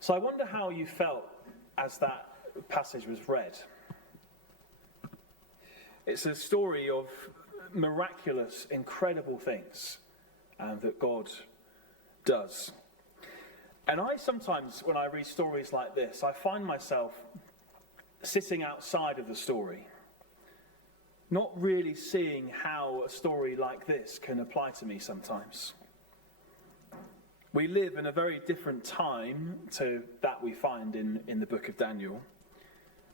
So I wonder how you felt as that passage was read. It's a story of miraculous, incredible things that God does. And I sometimes, when I read stories like this, I find myself sitting outside of the story, not really seeing how a story like this can apply to me sometimes. We live in a very different time to that we find in the book of Daniel.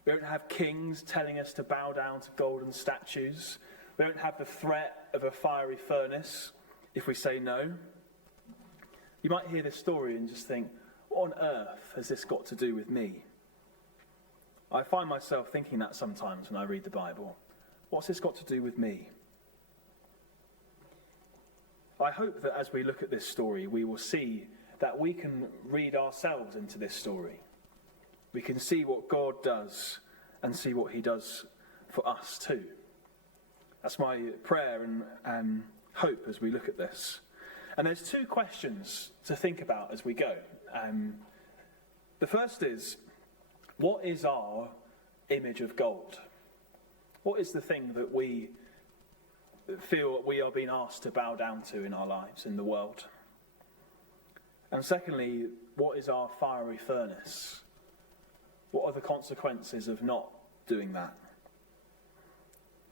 We don't have kings telling us to bow down to golden statues. We don't have the threat of a fiery furnace if we say no. You might hear this story and just think, what on earth has this got to do with me? I find myself thinking that sometimes when I read the Bible. What's this got to do with me? I hope that as we look at this story, we will see that we can read ourselves into this story. We can see what God does and see what he does for us too. That's my prayer and hope as we look at this. And there's two questions to think about as we go. The first is, what is our image of gold? What is the thing that we feel we are being asked to bow down to in our lives, in the world? And secondly, what is our fiery furnace? What are the consequences of not doing that?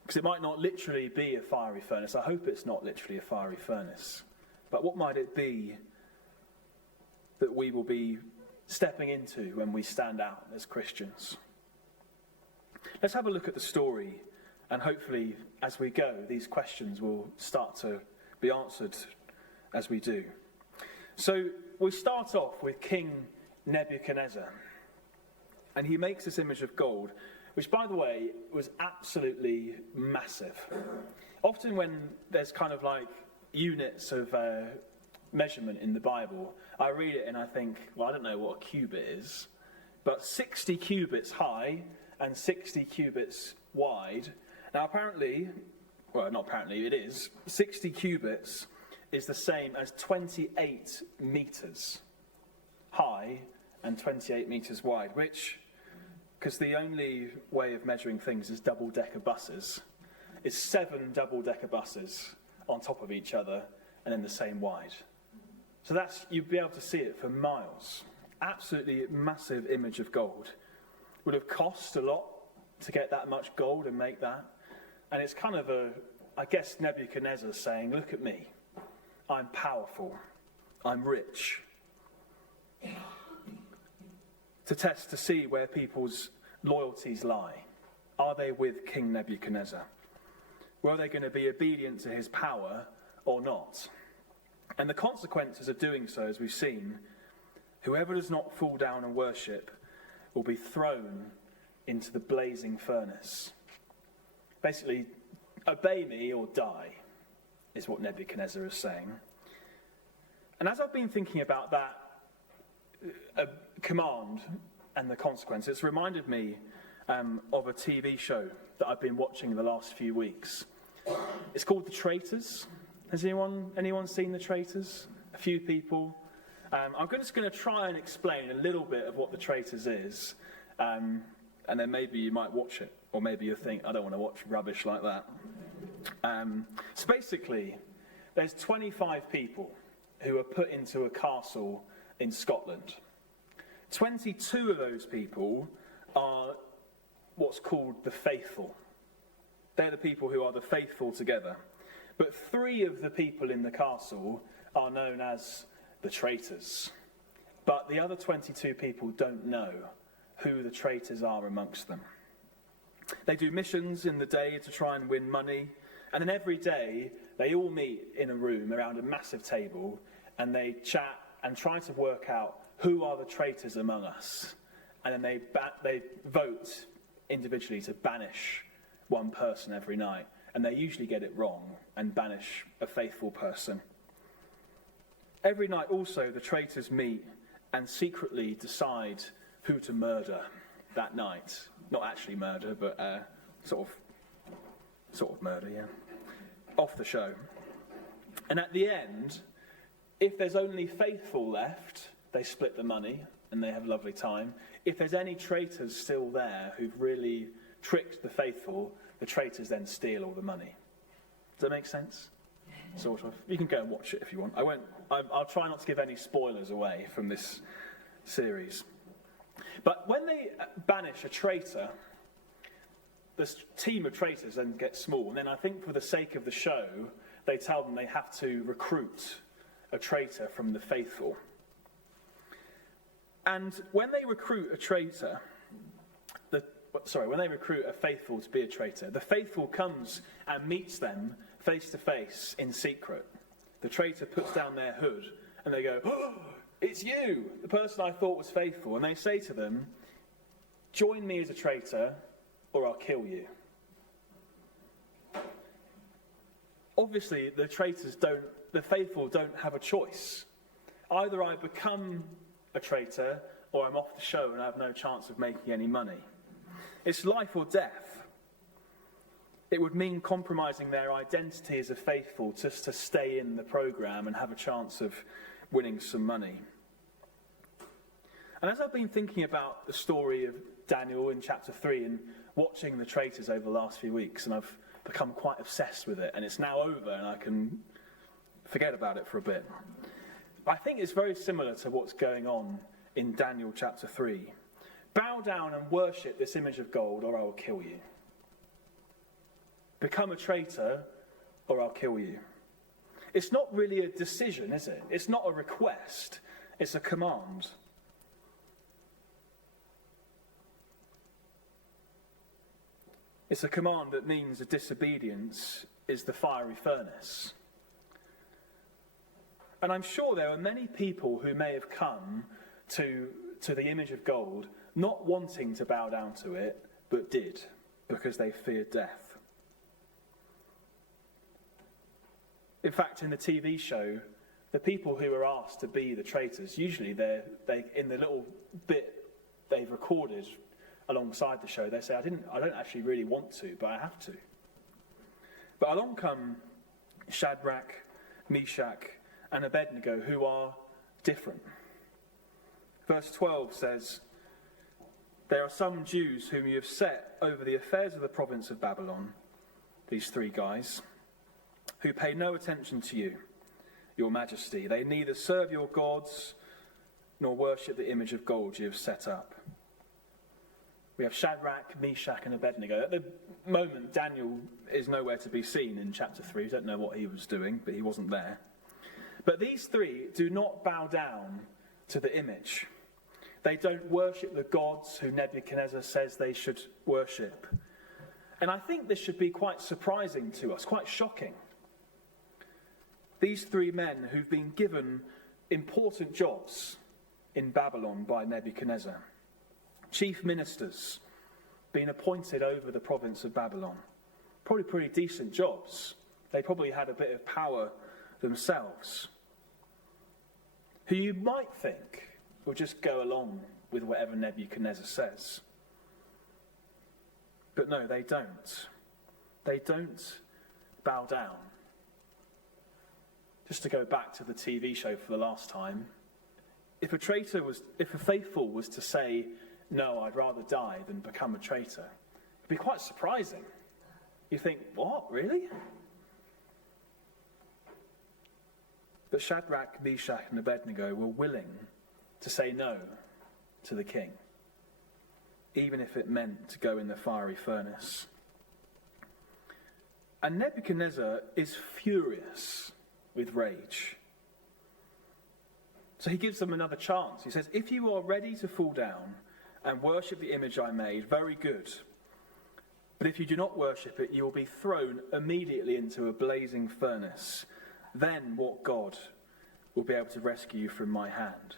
Because it might not literally be a fiery furnace. I hope it's not literally a fiery furnace. But what might it be that we will be stepping into when we stand out as Christians? Let's have a look at the story, and hopefully as we go, these questions will start to be answered as we do. So we start off with King Nebuchadnezzar, and he makes this image of gold, which, by the way, was absolutely massive. Often when there's kind of like units of measurement in the Bible, I read it and I think, well, I don't know what a cubit is, but 60 cubits high and 60 cubits wide. Now apparently, well, not apparently, it is, 60 cubits is the same as 28 meters high and 28 meters wide, which, because the only way of measuring things is double-decker buses, is 7 double-decker buses on top of each other and then the same wide. So that's, you'd be able to see it for miles. Absolutely massive image of gold. Would have cost a lot to get that much gold and make that. And it's kind of I guess Nebuchadnezzar saying, look at me. I'm powerful. I'm rich. To test to see where people's loyalties lie. Are they with King Nebuchadnezzar? Were they going to be obedient to his power or not? And the consequences of doing so, as we've seen, whoever does not fall down and worship will be thrown into the blazing furnace. Basically, obey me or die, is what Nebuchadnezzar is saying. And as I've been thinking about that command and the consequence, it's reminded me of a TV show that I've been watching the last few weeks. It's called The Traitors. Has anyone seen The Traitors? A few people. I'm just going to try and explain a little bit of what The Traitors is, and then maybe you might watch it, or maybe you'll think, I don't want to watch rubbish like that. So basically, there's 25 people who are put into a castle in Scotland. 22 of those people are what's called the faithful. They're the people who are the faithful together. But 3 of the people in the castle are known as the traitors. But the other 22 people don't know who the traitors are amongst them. They do missions in the day to try and win money. And then every day, they all meet in a room around a massive table, and they chat and try to work out who are the traitors among us. And then they vote individually to banish one person every night. And they usually get it wrong and banish a faithful person. Every night also the traitors meet and secretly decide who to murder that night. Not actually murder, but sort of murder, yeah. Off the show. And at the end, if there's only faithful left, they split the money and they have a lovely time. If there's any traitors still there who've really tricked the faithful, the traitors then steal all the money. Does that make sense? Sort of. You can go and watch it if you want. I'll try not to give any spoilers away from this series. But when they banish a traitor, this team of traitors then gets small. And then I think for the sake of the show, they tell them they have to recruit a traitor from the faithful. And when they recruit a traitor, when they recruit a faithful to be a traitor, the faithful comes and meets them face to face in secret. The traitor puts down their hood and they go, "Oh, it's you, the person I thought was faithful." And they say to them, "Join me as a traitor or I'll kill you." Obviously, the faithful don't have a choice. Either I become a traitor or I'm off the show and I have no chance of making any money. It's life or death. It would mean compromising their identity as a faithful just to stay in the program and have a chance of winning some money. And as I've been thinking about the story of Daniel in chapter 3 and watching the traitors over the last few weeks, and I've become quite obsessed with it, and it's now over and I can forget about it for a bit. I think it's very similar to what's going on in Daniel chapter 3. Bow down and worship this image of gold or I will kill you. Become a traitor or I'll kill you. It's not really a decision, is it? It's not a request. It's a command. It's a command that means that disobedience is the fiery furnace. And I'm sure there are many people who may have come to the image of gold not wanting to bow down to it, but did, because they feared death. In fact, in the TV show, the people who are asked to be the traitors, usually they in the little bit they've recorded alongside the show, they say, I don't actually really want to, but I have to. But along come Shadrach, Meshach, and Abednego, who are different. Verse 12 says, "There are some Jews whom you have set over the affairs of the province of Babylon," these three guys, "who pay no attention to you, your majesty. They neither serve your gods nor worship the image of gold you have set up." We have Shadrach, Meshach, and Abednego. At the moment, Daniel is nowhere to be seen in chapter 3. We don't know what he was doing, but he wasn't there. But these three do not bow down to the image. They don't worship the gods who Nebuchadnezzar says they should worship. And I think this should be quite surprising to us, quite shocking. These three men who've been given important jobs in Babylon by Nebuchadnezzar, chief ministers, being appointed over the province of Babylon, probably pretty decent jobs. They probably had a bit of power themselves, who you might think will just go along with whatever Nebuchadnezzar says. But no, they don't. They don't bow down. Just to go back to the TV show for the last time, if a faithful was to say, "No, I'd rather die than become a traitor," it'd be quite surprising. You think, what, really? But Shadrach, Meshach, and Abednego were willing to say no to the king, even if it meant to go in the fiery furnace. And Nebuchadnezzar is furious with rage. So he gives them another chance. He says, "If you are ready to fall down and worship the image I made, very good. But if you do not worship it, you will be thrown immediately into a blazing furnace. Then what God will be able to rescue you from my hand?"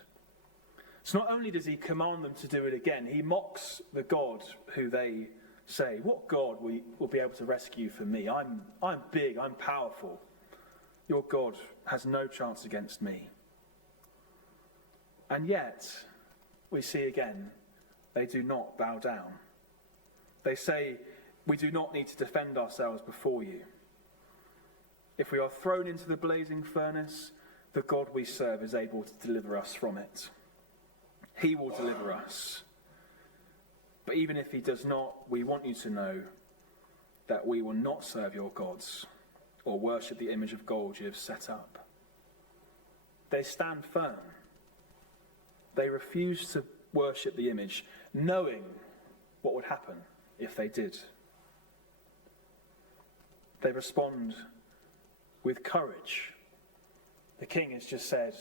So not only does he command them to do it again, he mocks the God who they say, "What God will be able to rescue you from me? I'm big, I'm powerful. Your God has no chance against me." And yet, we see again, they do not bow down. They say, "We do not need to defend ourselves before you. If we are thrown into the blazing furnace, the God we serve is able to deliver us from it." He will deliver us. But even if he does not, we want you to know that we will not serve your gods or worship the image of gold you have set up. They stand firm. They refuse to worship the image, knowing what would happen if they did. They respond with courage. The king has just said,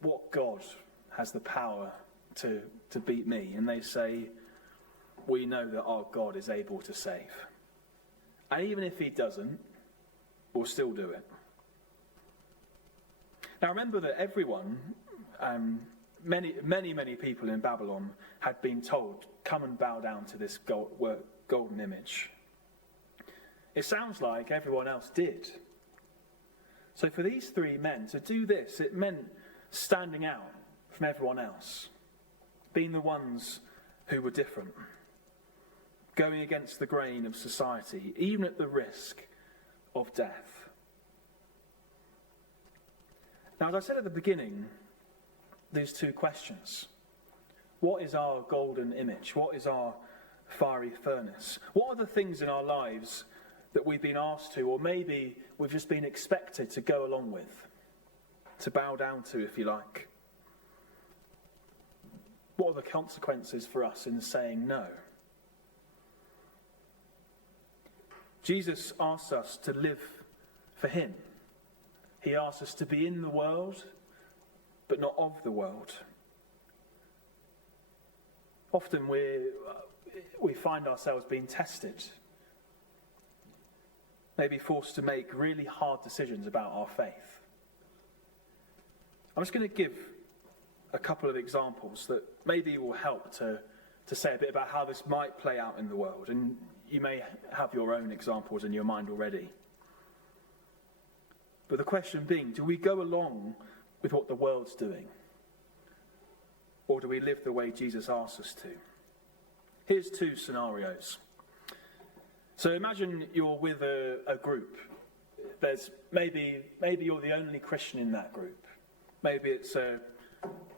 what God has the power to beat me? And they say, we know that our God is able to save. And even if he doesn't, we'll still do it. Now remember that everyone, many people in Babylon had been told, come and bow down to this golden image. It sounds like everyone else did. So for these three men to do this, it meant standing out from everyone else, being the ones who were different, going against the grain of society, even at the risk of death. Now, as I said at the beginning, there's two questions. What is our golden image? What is our fiery furnace? What are the things in our lives that we've been asked to, or maybe we've just been expected to go along with, to bow down to, if you like? What are the consequences for us in saying no? Jesus asks us to live for him. He asks us to be in the world, but not of the world. Often we find ourselves being tested, maybe forced to make really hard decisions about our faith. I'm just going to give a couple of examples that maybe will help to say a bit about how this might play out in the world. And you may have your own examples in your mind already. But the question being, do we go along with what the world's doing? Or do we live the way Jesus asks us to? Here's two scenarios. So imagine you're with a group. There's maybe you're the only Christian in that group. Maybe it's at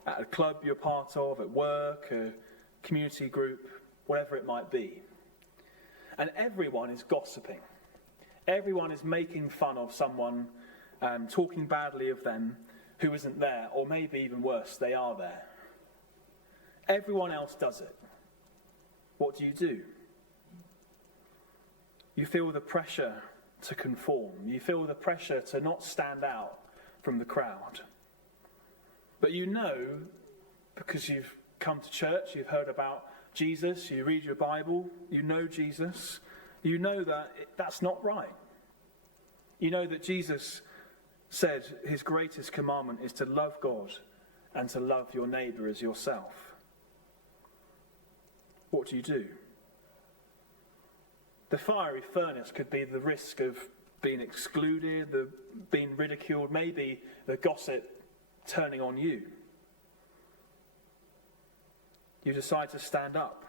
a club you're part of, at work, a community group, whatever it might be. And everyone is gossiping. Everyone is making fun of someone, talking badly of them who isn't there, or maybe even worse, they are there. Everyone else does it. What do? You feel the pressure to conform. You feel the pressure to not stand out from the crowd. But you know, because you've come to church, you've heard about Jesus, you read your Bible, you know Jesus, you know that that's not right. You know that Jesus said his greatest commandment is to love God and to love your neighbour as yourself. What do? The fiery furnace could be the risk of being excluded, being ridiculed, maybe the gossip turning on you. You decide to stand up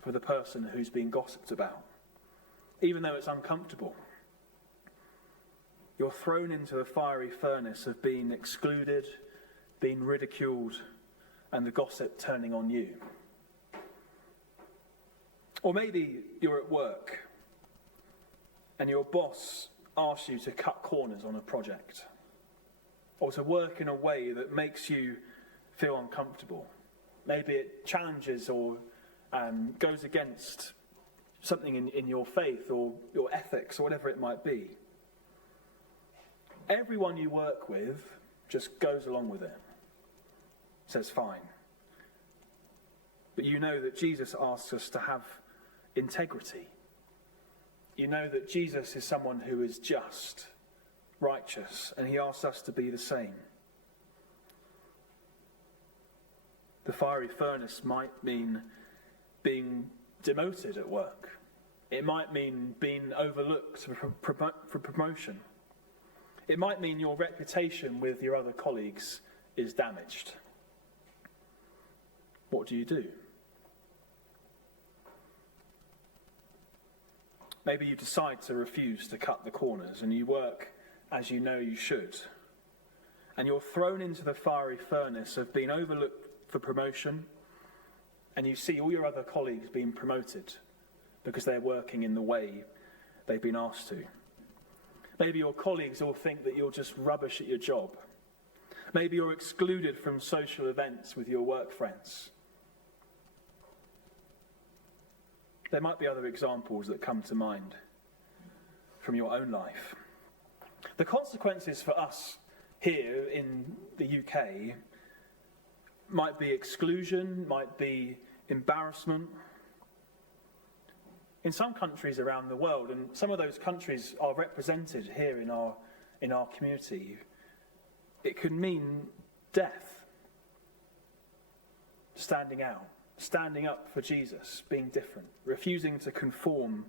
for the person who's being gossiped about, even though it's uncomfortable. You're thrown into the fiery furnace of being excluded, being ridiculed, and the gossip turning on you. Or maybe you're at work and your boss asks you to cut corners on a project, or to work in a way that makes you feel uncomfortable. Maybe it challenges or goes against something in your faith or your ethics or whatever it might be. Everyone you work with just goes along with it, says fine. But you know that Jesus asks us to have integrity. You know that Jesus is someone who is just, righteous, and he asks us to be the same. The fiery furnace might mean being demoted at work. It might mean being overlooked for promotion. It might mean your reputation with your other colleagues is damaged. What do? Maybe you decide to refuse to cut the corners and you work as you know you should. And you're thrown into the fiery furnace of being overlooked for promotion, and you see all your other colleagues being promoted because they're working in the way they've been asked to. Maybe your colleagues all think that you're just rubbish at your job. Maybe you're excluded from social events with your work friends. There might be other examples that come to mind from your own life. The consequences for us here in the UK might be exclusion, might be embarrassment. In some countries around the world, and some of those countries are represented here in our community, it can mean death. Standing out, standing up for Jesus, being different, refusing to conform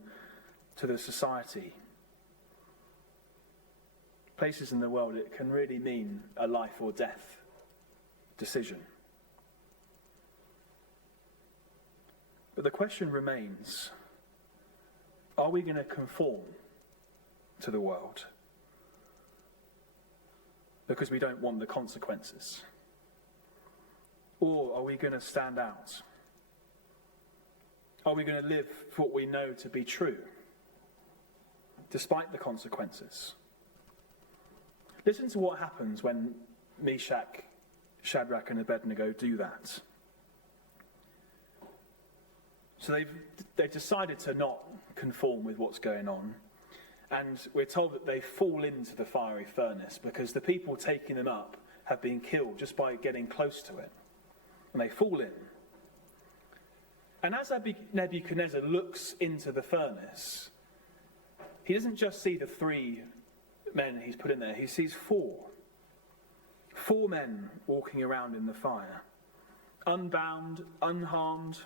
to the society. Places in the world, it can really mean a life or death decision. But the question remains, are we going to conform to the world because we don't want the consequences? Or are we going to stand out? Are we going to live for what we know to be true, despite the consequences? Listen to what happens when Meshach, Shadrach and Abednego do that. So they've decided to not conform with what's going on. And we're told that they fall into the fiery furnace because the people taking them up have been killed just by getting close to it. And they fall in. And as Nebuchadnezzar looks into the furnace, he doesn't just see the 3 men he's put in there. He sees 4. 4 men walking around in the fire. Unbound, unharmed.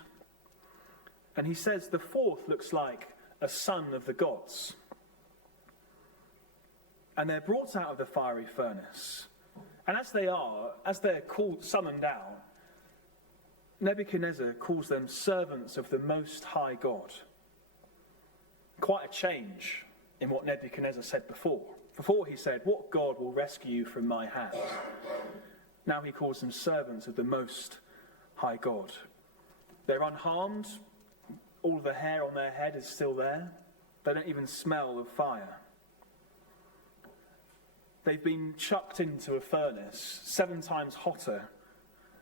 And he says the 4th looks like a son of the gods. And they're brought out of the fiery furnace. And as they're summoned out, Nebuchadnezzar calls them servants of the Most High God. Quite a change in what Nebuchadnezzar said before. Before he said, "What God will rescue you from my hand?" Now he calls them servants of the Most High God. They're unharmed. All the hair on their head is still there. They don't even smell of fire. They've been chucked into a furnace 7 times hotter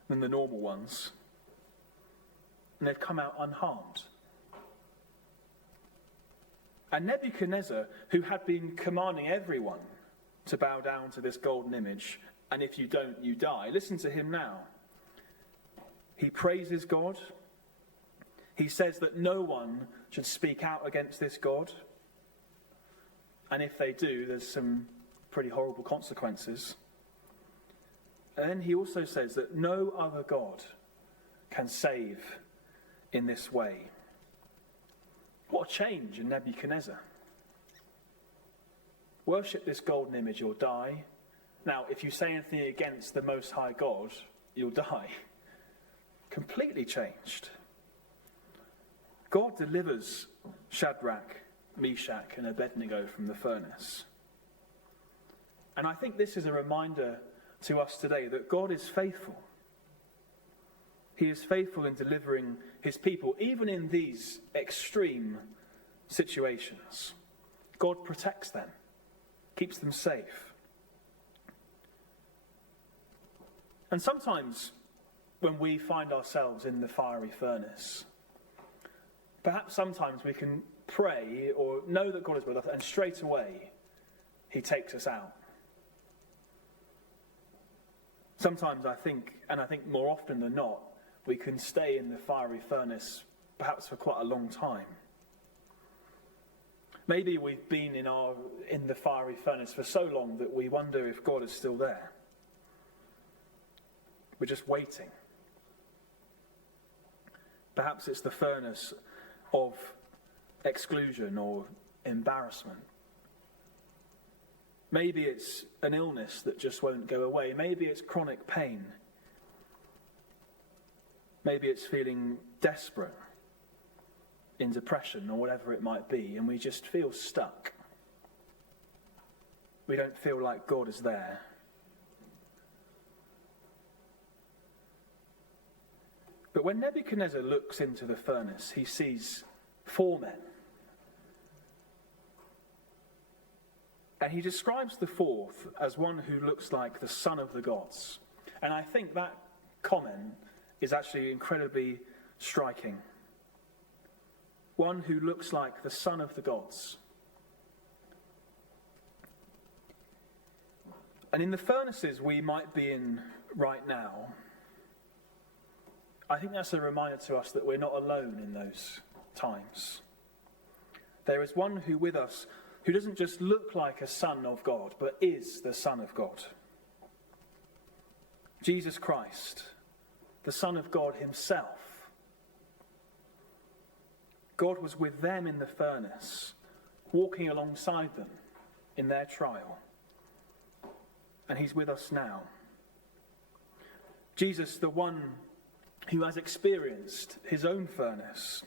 than the normal ones. And they've come out unharmed. And Nebuchadnezzar, who had been commanding everyone to bow down to this golden image, and if you don't, you die. Listen to him now. He praises God. He says that no one should speak out against this God. And if they do, there's some pretty horrible consequences. And then he also says that no other God can save in this way. What a change in Nebuchadnezzar. Worship this golden image or die. Now, if you say anything against the Most High God, you'll die. Completely changed. God delivers Shadrach, Meshach, and Abednego from the furnace. And I think this is a reminder to us today that God is faithful. He is faithful in delivering his people, even in these extreme situations. God protects them, keeps them safe. And sometimes when we find ourselves in the fiery furnace, perhaps sometimes we can pray or know that God is with us, and straight away he takes us out. Sometimes I think more often than not, we can stay in the fiery furnace perhaps for quite a long time. Maybe we've been in the fiery furnace for so long that we wonder if God is still there. We're just waiting. Perhaps it's the furnace of exclusion or embarrassment. Maybe it's an illness that just won't go away. Maybe it's chronic pain. Maybe it's feeling desperate, in depression or whatever it might be, and we just feel stuck. We don't feel like God is there. But when Nebuchadnezzar looks into the furnace, he sees 4 men. And he describes the fourth as one who looks like the son of the gods. And I think that comment is actually incredibly striking. One who looks like the son of the gods. And in the furnaces we might be in right now, I think that's a reminder to us that we're not alone in those times. There is one who with us who doesn't just look like a son of God, but is the Son of God. Jesus Christ, the Son of God himself. God was with them in the furnace, walking alongside them in their trial. And he's with us now. Jesus, the one who has experienced his own furnace.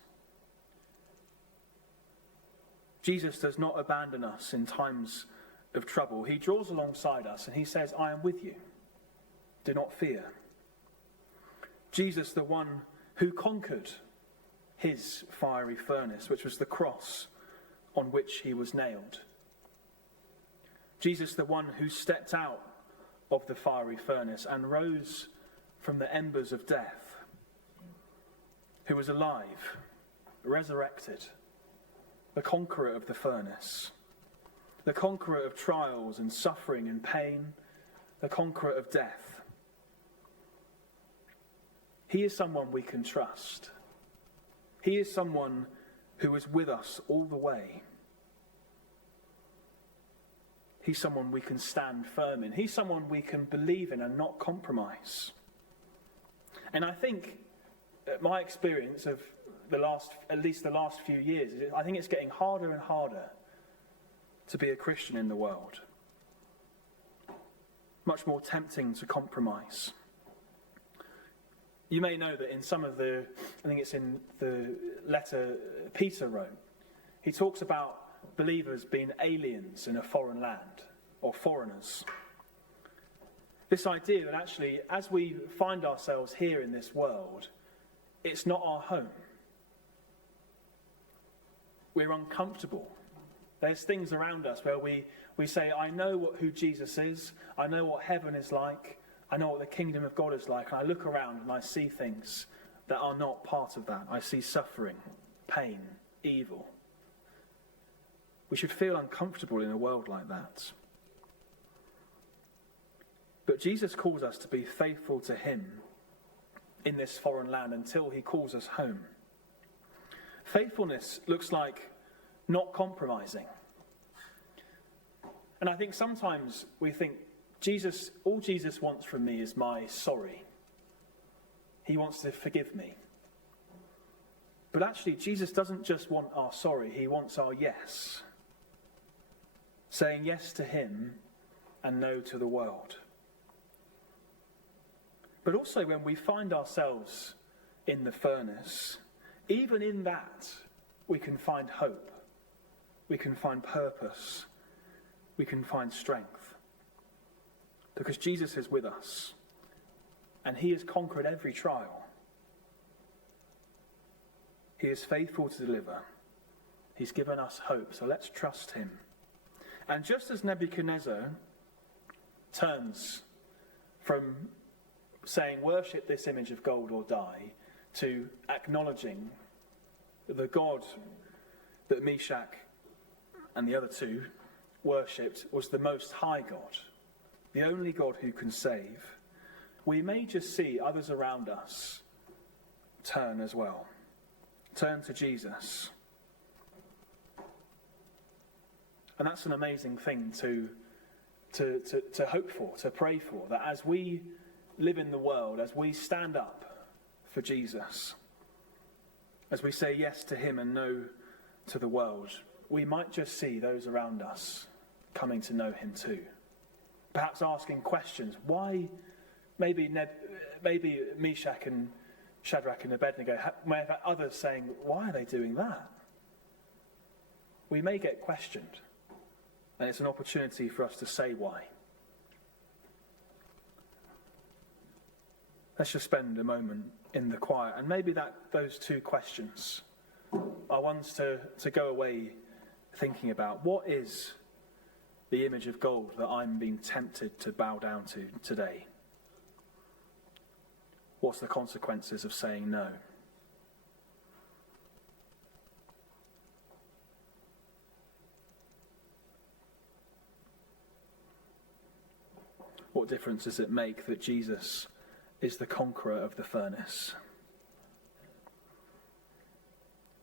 Jesus does not abandon us in times of trouble. He draws alongside us and he says, I am with you. Do not fear. Jesus, the one who conquered his fiery furnace, which was the cross on which he was nailed. Jesus, the one who stepped out of the fiery furnace and rose from the embers of death, who was alive, resurrected, the conqueror of the furnace, the conqueror of trials and suffering and pain, the conqueror of death. He is someone we can trust. He is someone who is with us all the way. He's someone we can stand firm in. He's someone we can believe in and not compromise. And I think my experience of at least the last few years, I think it's getting harder and harder to be a Christian in the world. Much more tempting to compromise. You may know that in some of I think it's in the letter Peter wrote, he talks about believers being aliens in a foreign land, or foreigners. This idea that actually, as we find ourselves here in this world, it's not our home. We're uncomfortable. There's things around us where we say, I know who Jesus is. I know what heaven is like. I know what the kingdom of God is like. And I look around and I see things that are not part of that. I see suffering, pain, evil. We should feel uncomfortable in a world like that. But Jesus calls us to be faithful to him in this foreign land until he calls us home. Faithfulness looks like not compromising. And I think sometimes we think, all Jesus wants from me is my sorry. He wants to forgive me. But actually, Jesus doesn't just want our sorry, he wants our yes. Saying yes to him and no to the world. But also when we find ourselves in the furnace, even in that, we can find hope. We can find purpose. We can find strength. Because Jesus is with us. And he has conquered every trial. He is faithful to deliver. He's given us hope. So let's trust him. And just as Nebuchadnezzar turns from saying, worship this image of gold or die, to acknowledging the God that Meshach and the other two worshipped was the most high God, the only God who can save, we may just see others around us turn as well. Turn to Jesus. And that's an amazing thing to hope for, to pray for, that as we live in the world, as we stand up for Jesus, as we say yes to him and no to the world, we might just see those around us coming to know him too. Perhaps asking questions. Why? Maybe Meshach and Shadrach and Abednego may have had others saying, why are they doing that? We may get questioned, and it's an opportunity for us to say why. Let's just spend a moment in the quiet. And maybe those two questions are ones to go away thinking about. What is the image of gold that I'm being tempted to bow down to today? What's the consequences of saying no? What difference does it make that Jesus is the conqueror of the furnace?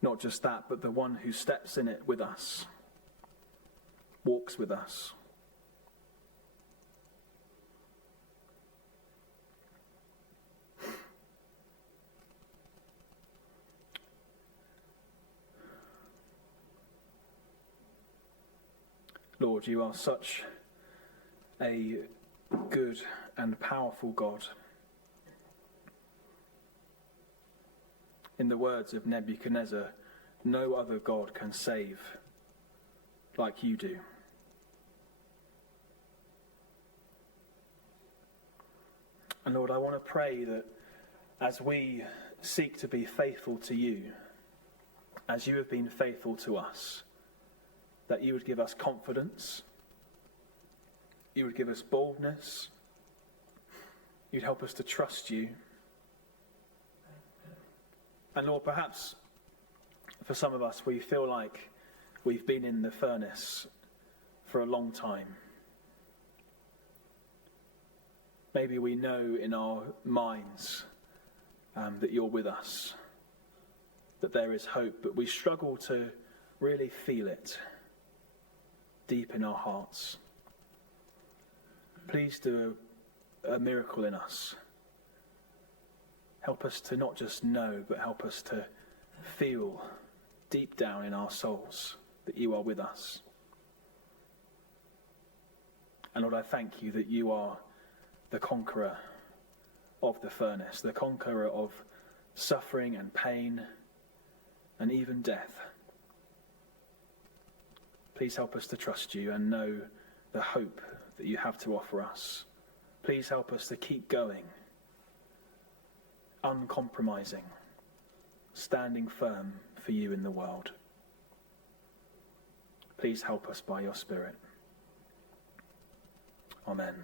Not just that, but the one who steps in it with us, walks with us. Lord, you are such a good and powerful God. In the words of Nebuchadnezzar, no other God can save like you do. And Lord, I want to pray that as we seek to be faithful to you, as you have been faithful to us, that you would give us confidence, you would give us boldness, you'd help us to trust you. And Lord, perhaps for some of us, we feel like we've been in the furnace for a long time. Maybe we know in our minds that you're with us, that there is hope, but we struggle to really feel it deep in our hearts. Please do a miracle in us. Help us to not just know, but help us to feel deep down in our souls that you are with us. And Lord, I thank you that you are the conqueror of the furnace, the conqueror of suffering and pain and even death. Please help us to trust you and know the hope that you have to offer us. Please help us to keep going, uncompromising, standing firm for you in the world. Please help us by your Spirit. Amen.